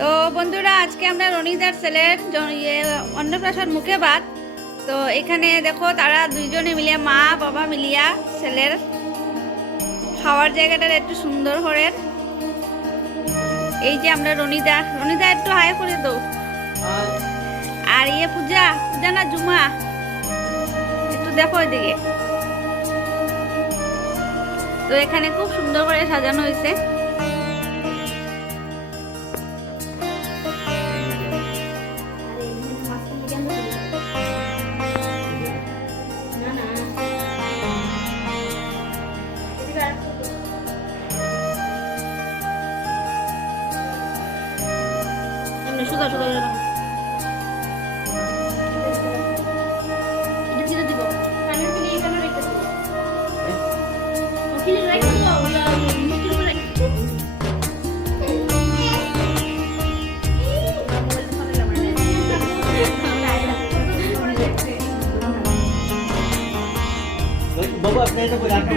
তো বন্ধুরা, আজকে আমরা রনিদার ছেলের অন্নপ্রাশন মুখে ভাত। তো এখানে দেখো তারা দুইজনে মিলিয়া, মা বাবা মিলিয়া ছেলের খাওয়ার জায়গাটা একটু সুন্দর করে। এই যে আমরা রনিদা একটু হাই করে দাও। আর পূজা না জুমা, একটু দেখো এদিকে। তো এখানে খুব সুন্দর করে সাজানো হয়েছে। সুদা সুদা দিব কানের পিলি এখানে রেখে দিব। ওখানে রেখে দাও, মিষ্টির উপরে রেখে দাও। বাবা আপনি এটা করে রাখো।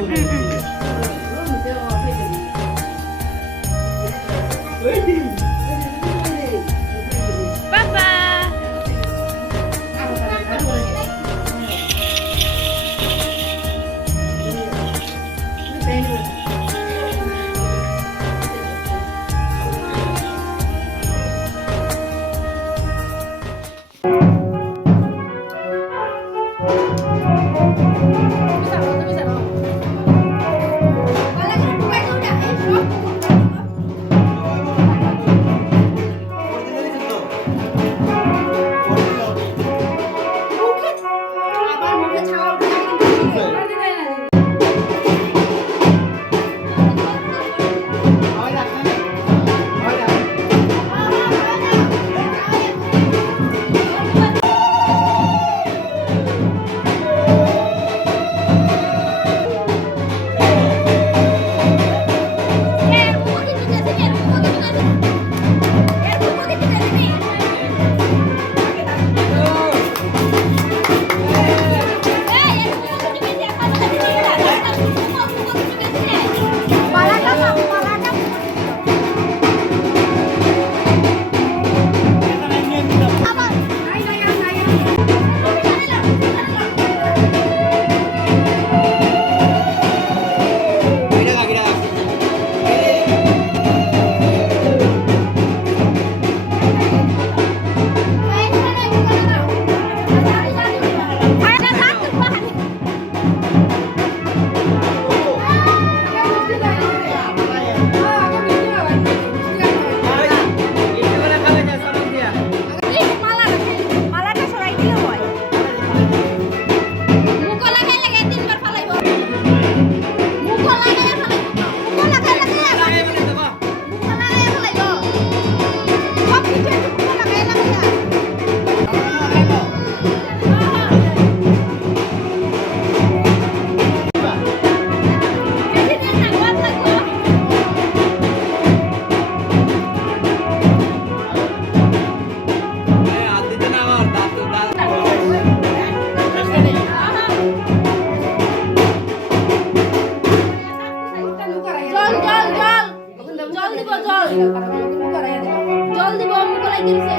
জল দিব মুখলাই দিছে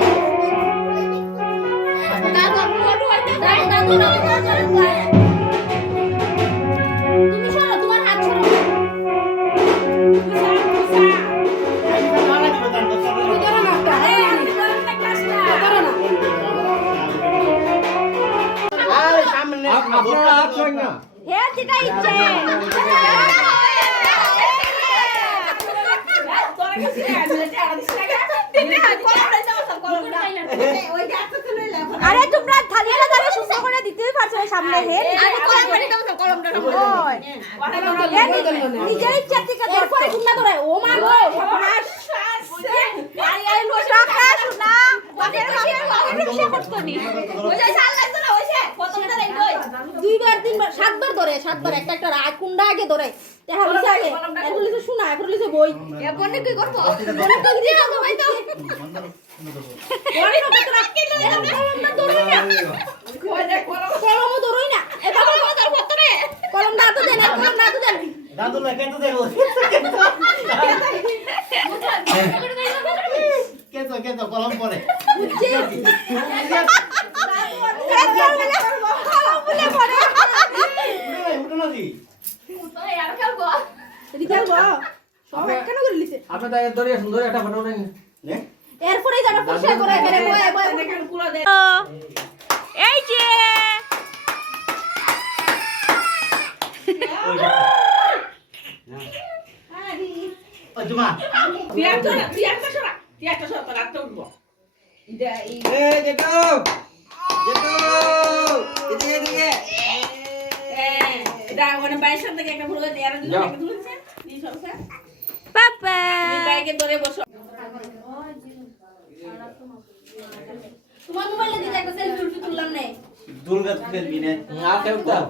দাদা ফটো আইতে দাদু তুমি সরো, তোমার হাত সরো। আপনারা হাত ছয় না। হ্যাঁ যেটা ইচ্ছে। আরে তোমরা থালিয়াটা ধরে সুন্দর করে দিতেই পারছো না সামনে। হে কলমটা নিজের ইচ্ছা থেকে এরপরে কিনা ধরে। ও মা গো সর্বনাশ। টাকা শোনা দুইবার তিনবার সাতবার ধরে, সাতবার একটা একটা রাত কুন্ডা আগে ধরে। এখন লিখে শোনা, এখন লিখে বই। বনে কি করবো? বনে তো দিয়ে আসো ভাই তো। কলমও ধরোই না। কলম দাঁত দেন, কলম দাঁত দেন। দাদু লেখে তো দেবো। কে তো কে তো কলম পড়ে উঠো না দি ওই আর খেলবো সব একখানে করে লিছে আপনি তাই ধরে সুন্দর একটা ফটো নেন নে এরপরেই যারা পরিষ্কার করে এখানে বয়ে বয়ে দেখেন কুলো দেয় এই যে ওই তোমা এই যেটো এদিকে পাপা তোমার মোবাইলে দিতে একটা সেলফি তুললাম নে দুর্গা খেলবি না আর কেউ দাও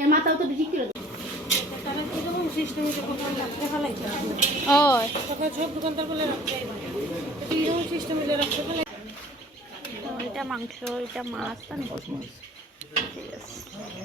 এর মাথাও তো বেশি কিলো এটা মাংস এটা মাছ ঠিক আছে